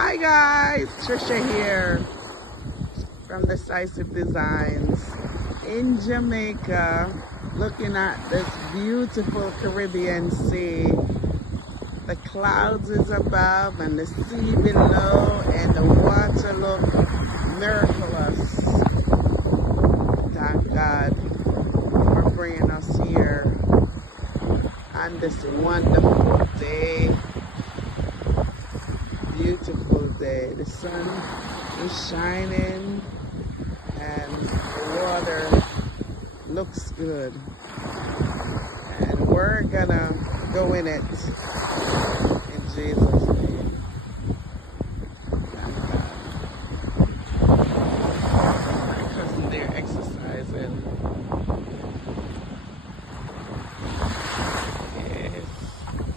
Hi guys, Trisha here from Decisive Designs in Jamaica, looking at this beautiful Caribbean Sea. The clouds is above and the sea below, and the water look miraculous. Thank God for bringing us here on this wonderful day. Beautiful day. The sun is shining and the water looks good, and we're gonna go in it in Jesus' name.